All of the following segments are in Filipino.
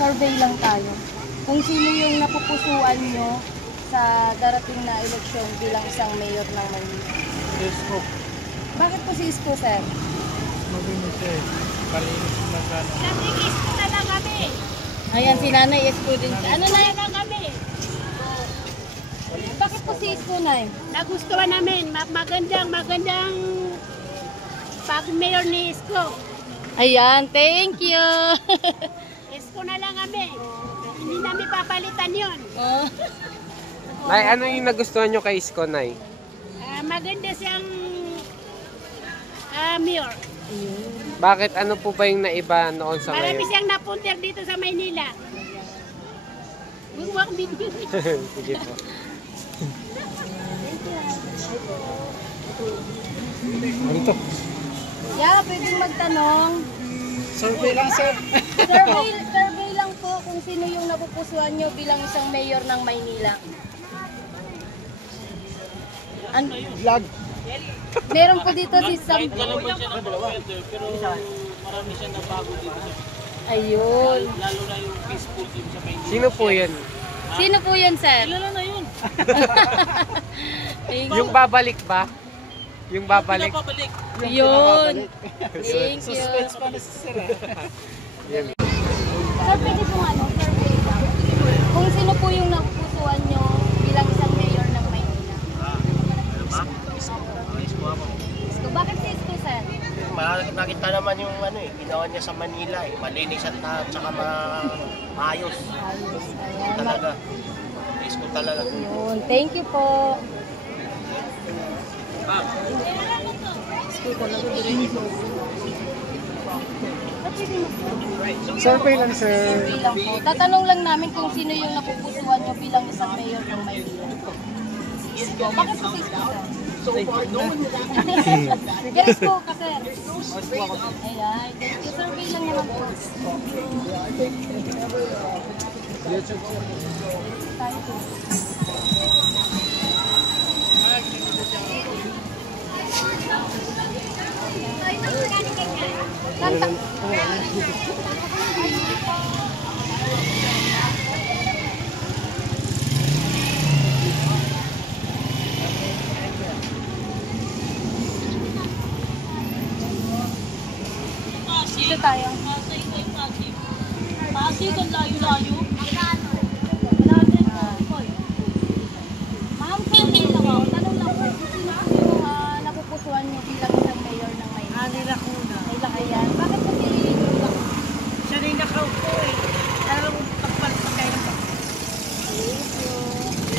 survey lang tayo. Kung sino yung napupusuan nyo sa darating na eleksyon bilang isang mayor ng Maynila. Isko. Bakit po si Isko, sir? Mabinis siya eh. Palinis na gano'n. Isko na lang kami. Ayan, si Nanay Isko din. Ano na Na lang kami. Bakit po si Isko, Nay? Nagustuhan namin. Magandang pag-mayor ni Isko. Ayan, thank you. Isko na lang kami. Hindi namin papalitan yun. Oh. Nay, ano yung nagustuhan nyo kay Isko, Nay? Maganda siyang mayor. Bakit? Ano po ba yung naiba noon sa Marami ngayon? siyang napunter dito sa Maynila. Huwag video. Sige po. Dito. Yeah, pwedeng magtanong. Survey lang, sir. Survey lang po kung sino yung napupusuan nyo bilang isang mayor ng Maynila. Vlog. Meron po dito si Sam. Pero marami siya na bago dito sa Ayun. lalo na yung peaceful dito sa Maynila. Sino po yun? Sino po yun, sir? Kilala na yun. Yung babalik ba? Yung babalik? Pinapabalik. Yun. Thank you. Suspense pa na si sir. Yun. Sir, pwede pong survey lang. Kung sino po yung napupusuan nyo bilang isang mayor ng Maynila. Isko. Bakit si Isko, sir? Nakita naman yung ginawa niya sa Manila malinis at saka maayos. Ayos. Ayan. Talaga. Isko talaga. Yun. Thank you po. Isko talaga. Survey lang, sir. Survey lang po. Tatanong lang namin kung sino yung napupusuan nyo bilang isang mayor ng Maynila. Isko. Bakit po si Isko, sir? Sige, Isko ka, sir. Ayan. Thank you. Survey lang naman po. Tayo po. Kanta. Dito tayo. Pasig ang layo-layo. Ma'am, survey lang ako. Tanong lang po, sino po yung napupusuan nyo bilang isang mayor ng Maynila? Nila ko na. Ayan. Bakit po si Lula? Siya rin nakaupo eh. Alam mo, pagpagpagay ng Thank you.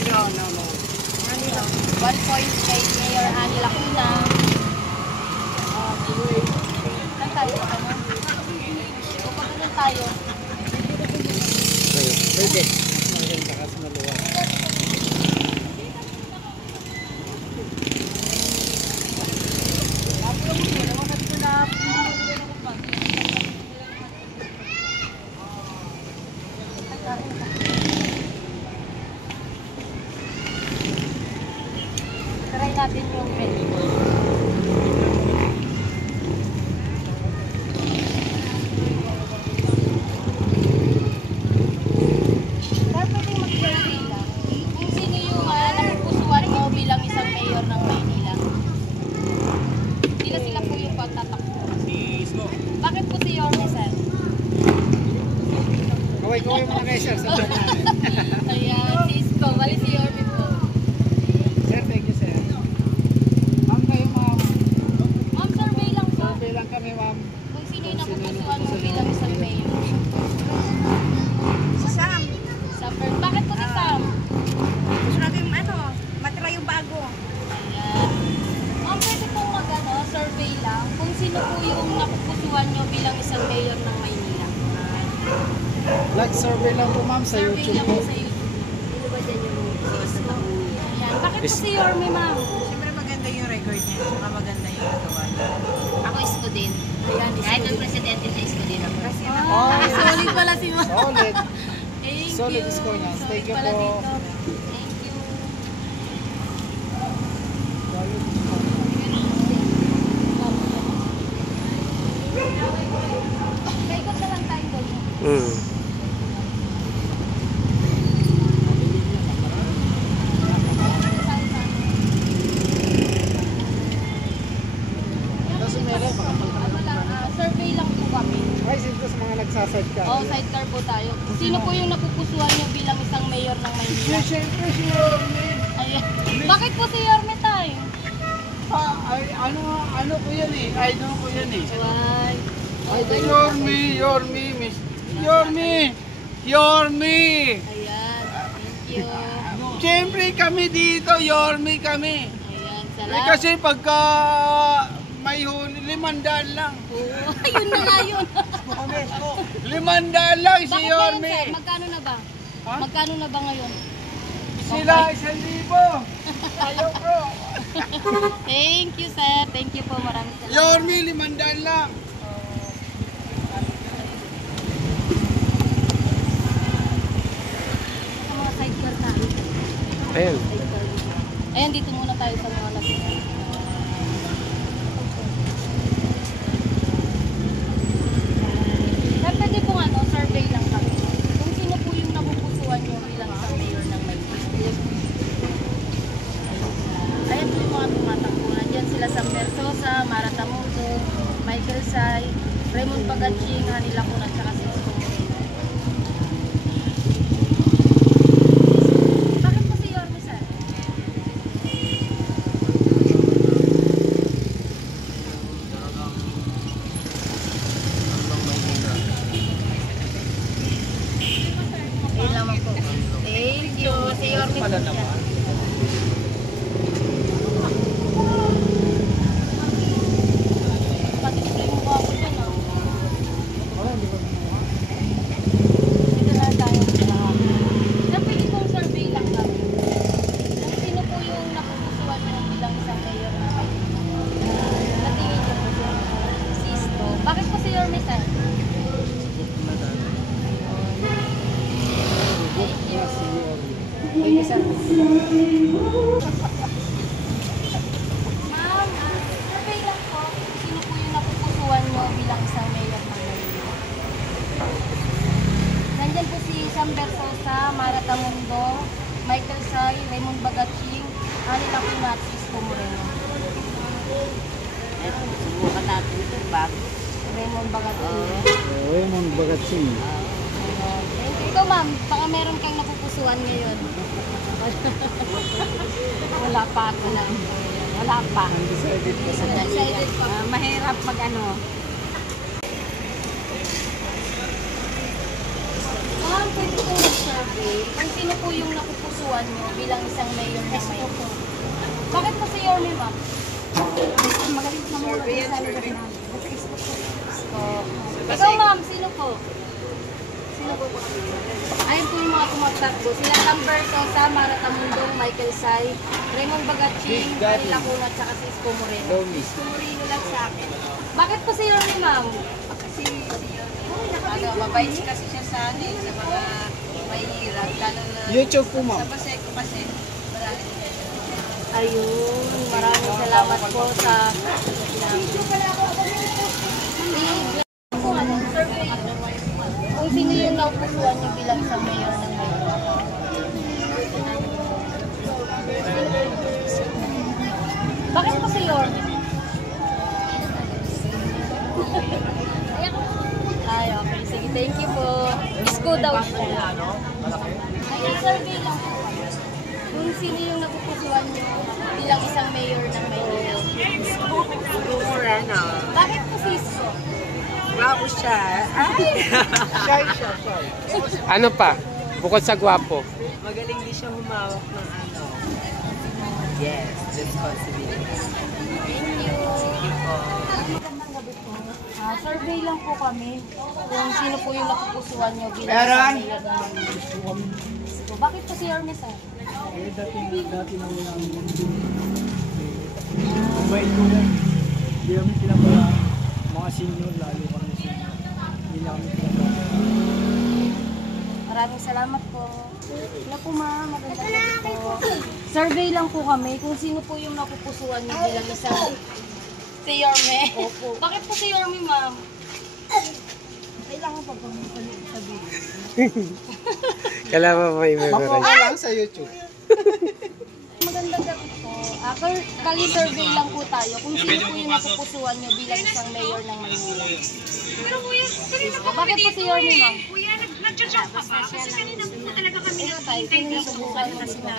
pagpagay. 1 point kay Mayor Annie Lacuna. Saan tayo sa kanya? O pagkakas tayo? Pwede. Maganda kasi maluwag. Try natin yung red. Sir, pwedeng mag-survey lang. Kung sino yung napupusuan mo bilang isang mayor ng Maynila. Sila po yung pagtatakbo. Si Isko. Bakit po si Yorme, sir? Kaway muna kayo, sir. Sa na. Ayan, si Isko. Bali si Yorme po. Sir, thank you, sir. Ma'am kayo, ma'am. Ma'am, survey lang po. Survey lang kami, ma'am. Kung sino yung napupusuan mo bilang isang mayor. Si Sam. Suffer. Bakit po si Sam? Gusto natin matira yung bago. Ayan. Ma'am, pwede pong survey lang kung sino po yung napupusuan nyo bilang isang mayor ng Maynila. Vlog survey lang po, ma'am, sa Survey YouTube lang po. po sa YouTube. Sino ba dyan yung Ayan. Bakit po si Yorme, ma'am? Siyempre maganda yung record niya. Saka maganda yung nagawa niya. Ako Isko din. Ayan, Isko. Kahit ang presidente sa Isko din ako. Kasi Solid pala si ma'am. Solid. Thank Solid you. Isko niya. Solid Thank you pala po. dito. Thank you. Paikot na lang tayo doon. Ano lang, survey lang po kami. Ay, sino sa mga nagsasad ka? O, sidecar po tayo. Sino po yung napupusuan nyo bilang isang mayor ng Maynila? Siyempre si Yorme. Ayan. Bakit po si Yorme tayo? Ano ko yan eh. Idol ko yan eh. Why? Yorme, miss. Yorme! Yorme! Ayan, thank you. Siyempre kami dito, Yorme kami. Ayan, Eh, salamat. kasi pagka may huli, 500 lang. Oo, ayun na nga yun. 500 lang si Bakit ngayon, Yorme. sir? Magkano na ba? Ha? Magkano na ba ngayon? Sila 1,000. Ayaw ko. Thank you, sir. Thank you po. Maraming salamat. Yorme, 500 lang. Sa mga sidecar tayo. Ayun. Sidecar. Ayan, dito muna tayo sa mga lasunan. Sir, pwede pong survey lang kami. Kung sino po yung napupusuan nyo bilang isang mayor ng Maynila. Ayan po yung mga tumatakbo. Nandyan sila Sam Versosa, Mara Tamundo, Michael Say, Raymond Pagaching, Hanila Cuna, at saka si Isko Moreno. Bakit po si Yorme, sir? Ayun naman po. Thank you. Si Yorme po siya. Pati-display mo ba ako dyan, ah? Dito na tayo. Napili kong survey lang kami. Kung sino po yung napupusuan nyo bilang isang mayor na kayo. Natingin niyo po si Isko. Bakit po si Yorme, sir? Thank you. Thank you, sir. Ma'am, survey lang po. Sino po yung napupusuan nyo bilang isang mayor ng Maynila? Nandyan po si Sam Versosa, Mara Tamundo, Michael Say, Raymond Bagaching, Hanila Cuna, at si Isko Moreno. Subukan natin ito, bago. Raymond Bagaching. Raymond Bagatsing. Thank you. Ikaw, ma'am, baka meron kang napupusuan ngayon. Wala pa. Wala pa. Undecided pa sa Excited pa. Mahirap mag ano. Ma'am, pwede po mag-survey kung sino po yung napupusuan nyo bilang isang mayor ng Maynila. Bakit po si Yorme, ma'am? Magaling na muna Survey sa yan, survey. Ikaw, ma'am, sino po? Sino po? Ayun po yung mga tumatakbo. Sila Sam Versosa, Mara Tamundo, Michael Say, Raymond Bagaching, Hanila Cuna, at saka si Isko Moreno. Isko Moreno lang sa akin. Bakit po si Yorme, ma'am? Kasi mabait kasi siya sa akin, sa mga mahihirap. Lalo na YouTube po, ma'am. sa Paseco kasi. Marami. Ayun, maraming salamat po sa kung sino yung napupusuan nyo bilang isang mayor ng Maynila. Bakit po si Yorme? Ay, okay. Sige, thank you po. Isko daw siya. Ay, survey lang po. Kung sino yung napupusuan nyo bilang isang mayor ng Maynila. Moreno. Bakit po si Isko? Bago siya. Shy siya, shy. Ano pa? Bukod sa gwapo. Magaling din siya humawak ng ano. Yes, responsibility. Thank you. Magandang gabi po. Survey lang po kami kung sino po yung napupusuan nyo bilang isang mayor ng Maynila. Isko. Bakit po si Yorme, sir? Eh, dati na wala ang mabait ko yan. Hindi kami pinapala. Mga senior, lalo kami senior. Hindi na kami pinapala. Maraming salamat po. Hello po, ma'am. Magandang gabi po. Survey lang po kami kung sino po yung napupusuan nyo bilang isang si Yorme. Opo. Bakit po si Yorme, ma'am? Kailangan pa po sabihin. Kailangan pa may memory. Makuha lang sa YouTube. Magandang gabi po. Kali-survey lang po tayo kung sino po yung napupusuan nyo bilang isang mayor ng Manila. Pero kuya, kanina pa Bakit po si Yorme, ma'am? Kuya, nag-chat ka ba? Kasi kanina po talaga kami Ayun tayo, sino napupusuan mo dito?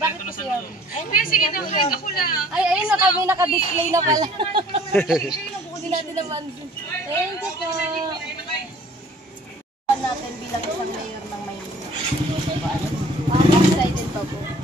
Bakit po si Yorme? Kuya, sige na, kuya, ako lang. Ay, ayun na kami, naka-display na pala. Hindi natin naman. Thank you po. Natin bilang isang mayor ng Maynila. Excited pa po.